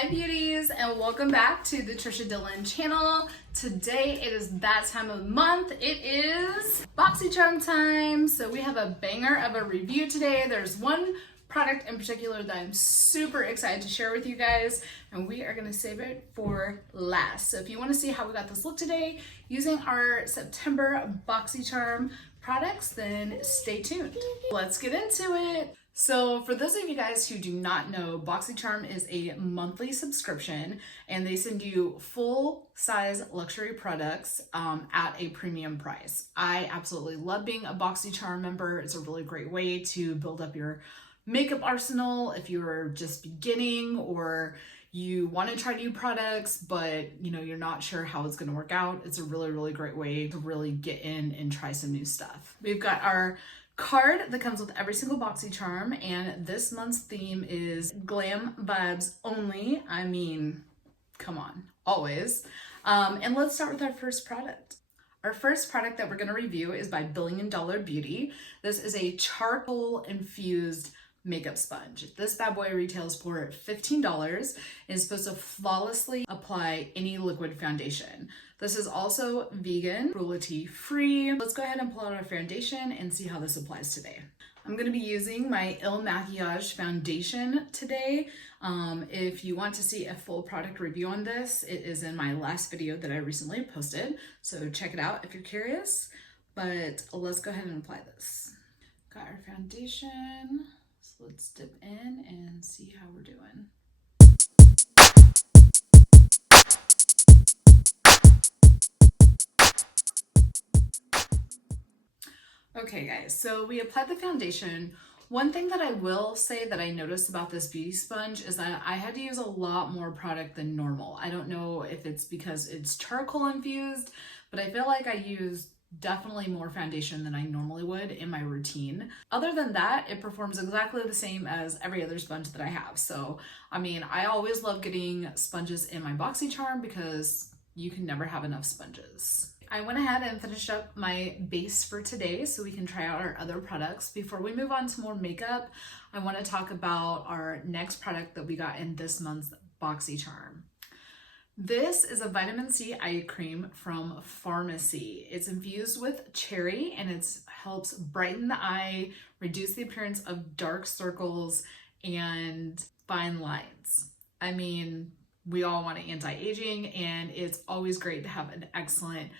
Hi beauties, and welcome back to the TrishaDaLynn channel. Today it is that time of the month. It is Boxycharm time. So we have a banger of a review today. There's one product in particular that I'm super excited to share with you guys, and we are gonna save it for last. So if you wanna see how we got this look today using our September Boxycharm products, then stay tuned. Let's get into it. So for those of you guys who do not know, Boxycharm is a monthly subscription and they send you full size luxury products at a premium price. I absolutely love being a Boxycharm member. It's a really great way to build up your makeup arsenal if you're just beginning or you want to try new products, but you're not sure how it's going to work out. It's a really great way to really get in and try some new stuff. We've got our card that comes with every single Boxycharm, and this month's theme is glam vibes only. I mean, come on, always. And let's start with our first product. Our first product that we're going to review is by $1 Beauty. This is a charcoal infused makeup sponge. This bad boy retails for $15 and is supposed to flawlessly apply any liquid foundation. This is also vegan, cruelty free. Let's go ahead and pull out our foundation and see how this applies today. I'm going to be using my Il Maquillage foundation today. If you want to see a full product review on this, it is in my last video that I recently posted. So check it out if you're curious, but let's go ahead and apply this. Got our foundation. So let's dip in and see how we're doing. Okay guys, so we applied the foundation. One thing that I will say that I noticed about this beauty sponge is that I had to use a lot more product than normal. I don't know if it's because it's charcoal infused, but I feel like I used definitely more foundation than I normally would in my routine. Other than that, it performs exactly the same as every other sponge that I have. So, I mean, I always love getting sponges in my Boxycharm because you can never have enough sponges. I went ahead and finished up my base for today so we can try out our other products. Before we move on to more makeup, I want to talk about our next product that we got in this month's Boxycharm. This is a vitamin C eye cream from Farmacy. It's infused with cherry and it helps brighten the eye, reduce the appearance of dark circles and fine lines. I mean, we all want anti-aging and it's always great to have an excellent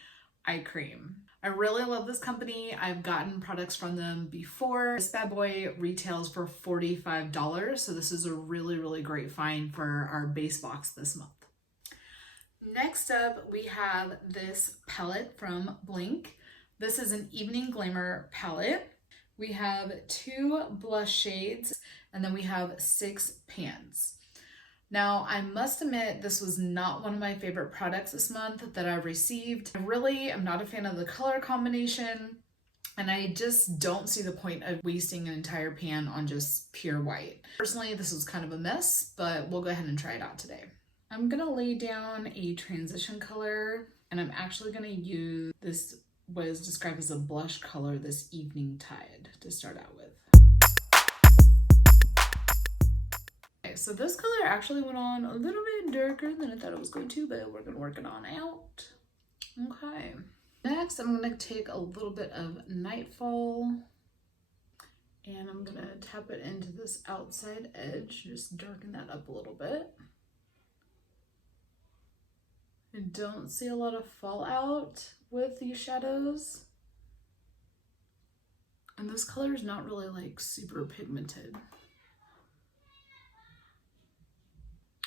eye cream. I really love this company. I've gotten products from them before. This bad boy retails for $45, so this is a really great find for our base box this month. Next up, we have this palette from Blinc. This is an Evening Glamour palette. We have 2 blush shades, and then we have 6 pans. Now, I must admit, this was not one of my favorite products this month that I've received. I really am not a fan of the color combination, and I just don't see the point of wasting an entire pan on just pure white. Personally, this was kind of a mess, but we'll go ahead and try it out today. I'm gonna lay down a transition color, and I'm actually gonna use this, what is described as a blush color, this Evening Tide, to start out with. Okay, so this color actually went on a little bit darker than I thought it was going to, but we're gonna work it on out. Okay. Next, I'm gonna take a little bit of Nightfall, and I'm gonna tap it into this outside edge, just darken that up a little bit. I don't see a lot of fallout with these shadows. And this color is not really like super pigmented.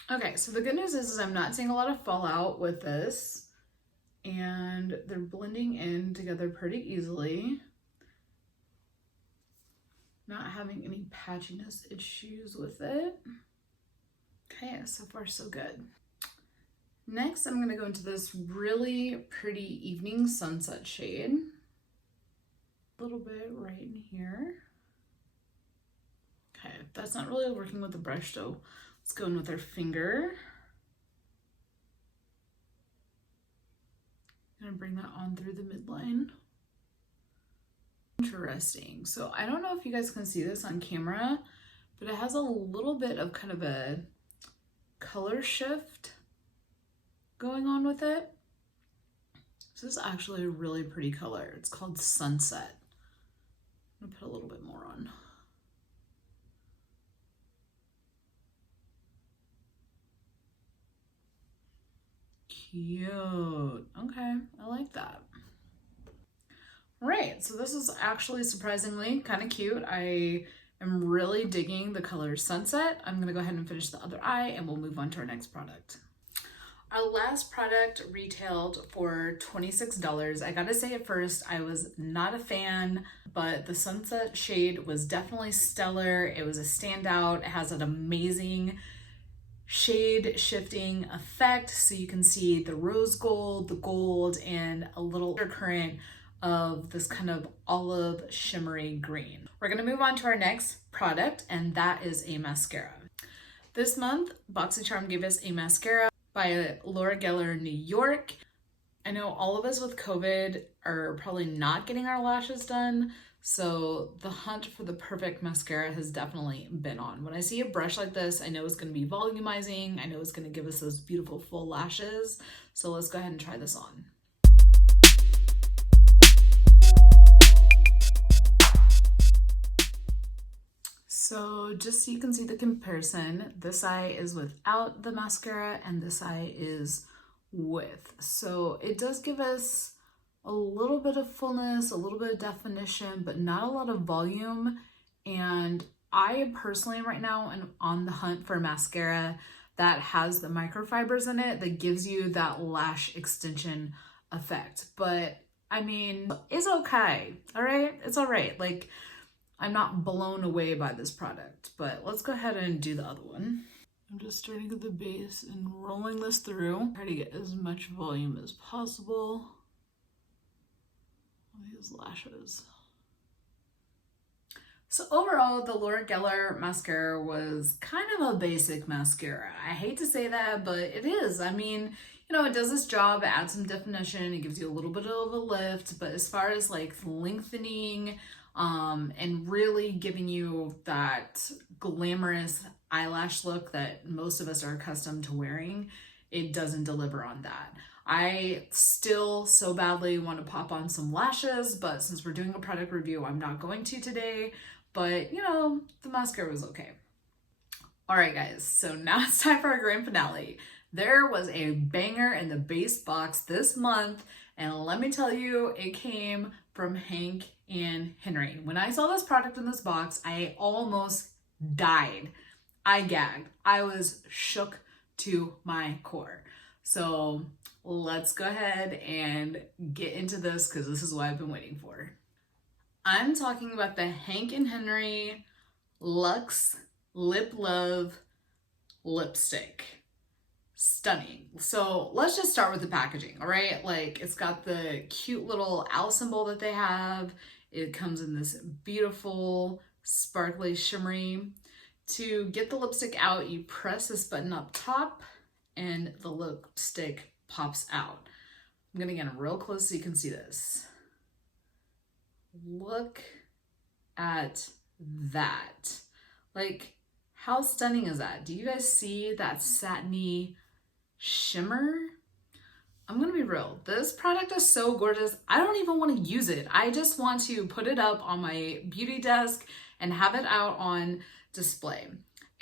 Okay, so the good news is I'm not seeing a lot of fallout with this, and they're blending in together pretty easily. Not having any patchiness issues with it. Okay, so far so good. Next, I'm gonna go into this really pretty Evening Sunset shade. A little bit right in here. Okay, that's not really working with the brush, so let's go in with our finger. Gonna bring that on through the midline. Interesting. So I don't know if you guys can see this on camera, but it has a little bit of kind of a color shift going on with it. This is actually a really pretty color. It's called Sunset. I'm gonna put a little bit more on. Cute. Okay, I like that. Right, so this is actually surprisingly kind of cute. I am really digging the color Sunset. I'm gonna go ahead and finish the other eye and we'll move on to our next product. Our last product retailed for $26. I gotta say at first, I was not a fan, but the Sunset shade was definitely stellar. It was a standout. It has an amazing shade shifting effect. So you can see the rose gold, the gold, and a little undercurrent of this kind of olive shimmery green. We're gonna move on to our next product, and that is a mascara. This month, Boxycharm gave us a mascara by Laura Geller New York. I know all of us with COVID are probably not getting our lashes done, so the hunt for the perfect mascara has definitely been on. When I see a brush like this, I know it's going to be volumizing. I know it's going to give us those beautiful full lashes. So let's go ahead and try this on. So just so you can see the comparison, this eye is without the mascara and this eye is with. So it does give us a little bit of fullness, a little bit of definition, but not a lot of volume. And I personally right now am on the hunt for mascara that has the microfibers in it that gives you that lash extension effect. But I mean, it's okay, all right? It's all right. Like, I'm not blown away by this product, but let's go ahead and do the other one. I'm just starting at the base and rolling this through. Try to get as much volume as possible on these lashes. So overall, the Laura Geller mascara was kind of a basic mascara. I hate to say that, but it is. I mean, you know, it does its job, it adds some definition, it gives you a little bit of a lift, but as far as like lengthening, and really giving you that glamorous eyelash look that most of us are accustomed to wearing, it doesn't deliver on that. I still so badly want to pop on some lashes, but since we're doing a product review, I'm not going to today. But you know, the mascara was okay. All right, guys, so now it's time for our grand finale. There was a banger in the base box this month, and let me tell you, it came from Hank and Henry. When I saw this product in this box, I almost died. I gagged. I was shook to my core. So let's go ahead and get into this because this is what I've been waiting for. I'm talking about the Hank and Henry Luxe Lip Love lipstick. Stunning. So let's just start with the packaging, all right? Like, it's got the cute little owl symbol that they have. It comes in this beautiful, sparkly, shimmery. To get the lipstick out, you press this button up top and the lipstick pops out. I'm gonna get it real close so you can see this. Look at that. Like, how stunning is that? Do you guys see that satiny shimmer? I'm gonna be real, this product is so gorgeous. I don't even want to use it. I just want to put it up on my beauty desk and have it out on display.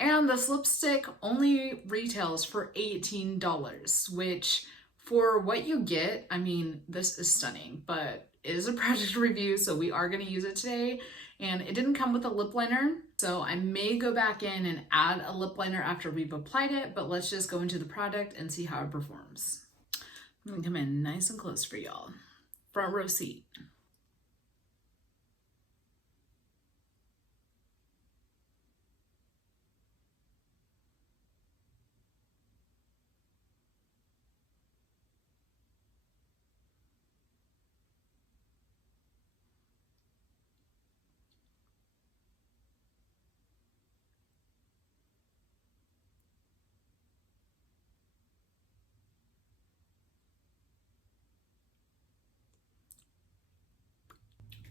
And this lipstick only retails for $18, which for what you get, I mean, this is stunning, but it is a product review, so we are gonna use it today. And it didn't come with a lip liner, so I may go back in and add a lip liner after we've applied it, but let's just go into the product and see how it performs. I'm gonna come in nice and close for y'all. Front row seat.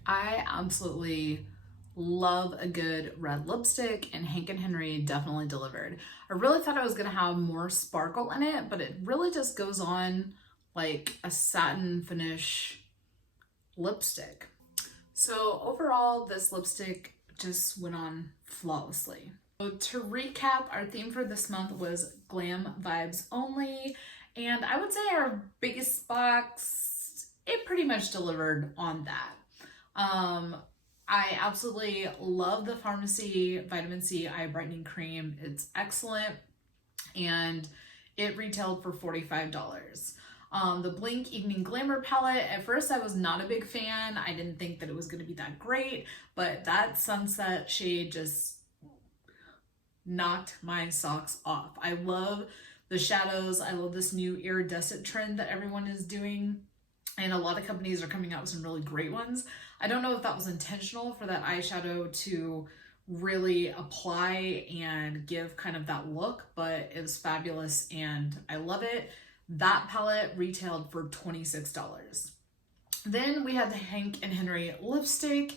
I absolutely love a good red lipstick, and Hank and Henry definitely delivered. I really thought I was gonna have more sparkle in it, but it really just goes on like a satin finish lipstick. So overall, this lipstick just went on flawlessly. So to recap, our theme for this month was glam vibes only, and I would say our biggest box, it pretty much delivered on that. I absolutely love the Farmacy Vitamin C Eye Brightening Cream. It's excellent, and it retailed for $45. The Blinc Evening Glamour palette, at first I was not a big fan. I didn't think that it was going to be that great, but that sunset shade just knocked my socks off. I love the shadows. I love this new iridescent trend that everyone is doing, and a lot of companies are coming out with some really great ones. I don't know if that was intentional for that eyeshadow to really apply and give kind of that look, but it was fabulous and I love it. That palette retailed for $26. Then we had the Hank and Henry lipstick.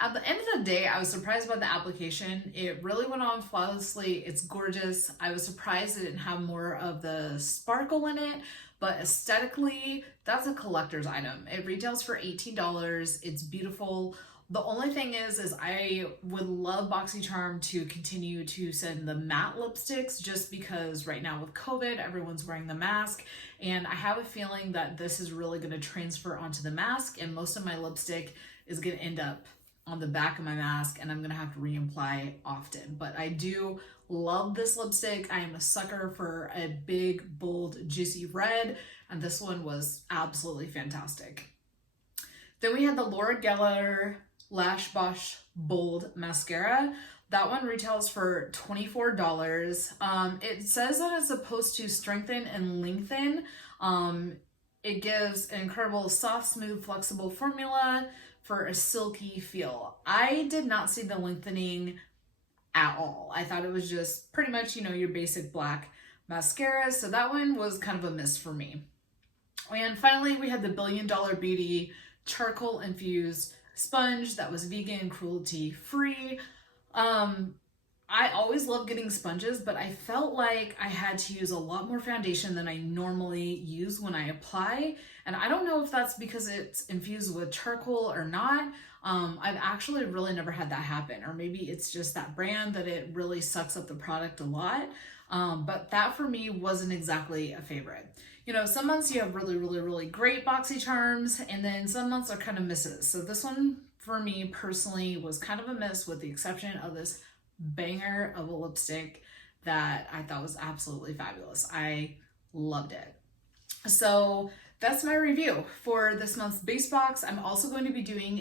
At the end of the day, I was surprised by the application. It really went on flawlessly. It's gorgeous. I was surprised it didn't have more of the sparkle in it, but aesthetically, that's a collector's item. It retails for $18. It's beautiful. The only thing is I would love Boxycharm to continue to send the matte lipsticks, just because right now with COVID, everyone's wearing the mask, and I have a feeling that this is really going to transfer onto the mask, and most of my lipstick is going to end up on the back of my mask, and I'm going to have to reapply often. But I do love this lipstick. I am a sucker for a big, bold, juicy red, and this one was absolutely fantastic. Then we had the Laura Geller Lashboss Bold Mascara. That one retails for $24. It says that it's supposed to strengthen and lengthen. It gives an incredible soft, smooth, flexible formula for a silky feel. I did not see the lengthening at all. I thought it was just pretty much, your basic black mascara. So that one was kind of a miss for me. And finally, we had the Billion Dollar Beauty Charcoal Infused Sponge that was vegan, cruelty free. I always love getting sponges, but I felt like I had to use a lot more foundation than I normally use when I apply. And I don't know if that's because it's infused with charcoal or not. I've actually really never had that happen, or maybe it's just that brand that it really sucks up the product a lot. But that for me wasn't exactly a favorite. Some months you have really, really, really great Boxycharms, and then some months are kind of misses. So this one for me personally was kind of a miss, with the exception of this banger of a lipstick that I thought was absolutely fabulous. I loved it. So that's my review for this month's base box. I'm also going to be doing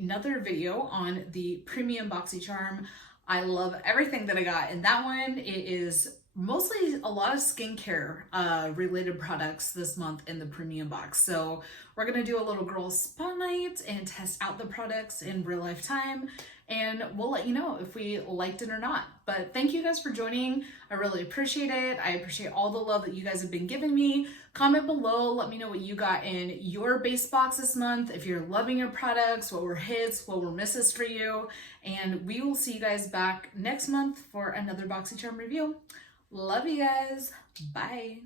another video on the Premium Boxycharm. I love everything that I got in that one. It is mostly a lot of skincare related products this month in the Premium box. So we're gonna do a little girl spotlight and test out the products in real life time, and we'll let you know if we liked it or not. But thank you guys for joining. I really appreciate it. I appreciate all the love that you guys have been giving me. Comment below, let me know what you got in your base box this month, if you're loving your products, what were hits, what were misses for you, and we will see you guys back next month for another Boxycharm review. Love you guys. Bye.